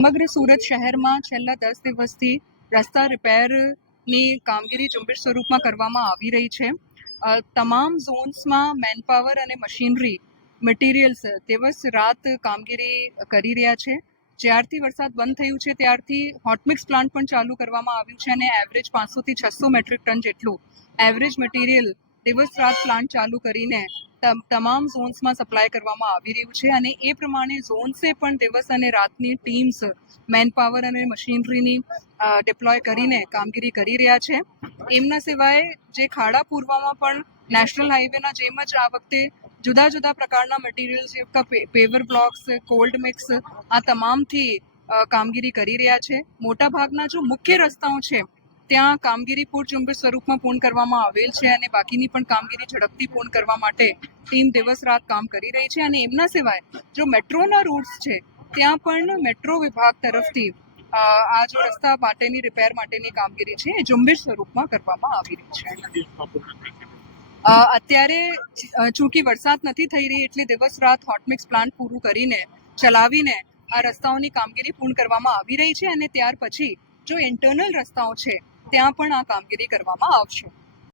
સમગ્ર સુરત શહેરમાં છેલ્લા 10 દિવસથી રસ્તા રિપેરની કામગીરી ઝુંબેશ સ્વરૂપમાં કરવામાં આવી રહી છે. તમામ ઝોન્સમાં મેનપાવર અને મશીનરી મટીરિયલ્સ દિવસ રાત કામગીરી કરી રહ્યા છે. જ્યારથી વરસાદ બંધ થયું છે ત્યારથી હોટમિક્સ પ્લાન્ટ પણ ચાલુ કરવામાં આવ્યું છે અને એવરેજ 500 થી 600 મેટ્રિક ટન જેટલું એવરેજ મટીરિયલ દિવસ રાત પ્લાન્ટ ચાલુ કરીને તમામ ઝોન્સમાં સપ્લાય કરવામાં આવી રહ્યું છે અને એ પ્રમાણે ઝોન્સે પણ દિવસ અને રાતની ટીમ્સ મેનપાવર અને મશીનરીની ડિપ્લોય કરીને કામગીરી કરી રહ્યા છે. એમના સિવાય જે ખાડા પૂરવામાં પણ નેશનલ હાઈવેના જેમ જ આ વખતે જુદા જુદા પ્રકારના materials paver blocks, cold mix આ તમામથી કામગીરી કરી રહ્યા છે. મોટાભાગના જો મુખ્ય રસ્તાઓ છે ત્યાં કામગીરી પૂરઝુંબેશ સ્વરૂપમાં પૂર્ણ કરવામાં આવેલ છે અને બાકીની પણ કામગીરી ઝડપથી પૂર્ણ કરવા માટે ટીમ દિવસ રાત કામ કરી રહી છે. અને એમના સિવાય જો મેટ્રોના રૂટ્સ છે ત્યાં પણ મેટ્રો વિભાગ તરફથી આ જો રસ્તા માટેની રિપેર માટેની કામગીરી છે એ ઝુંબેશ સ્વરૂપમાં કરવામાં આવી રહી છે. અત્યારે ચૂંકી વરસાદ નથી થઈ રહી એટલે દિવસ રાત હોટમિક્સ પ્લાન્ટ પૂરું કરીને ચલાવીને આ રસ્તાઓની કામગીરી પૂર્ણ કરવામાં આવી રહી છે અને ત્યાર પછી જો ઇન્ટરનલ રસ્તાઓ છે ત્યાં પણ આ કામગીરી કરવામાં આવશે.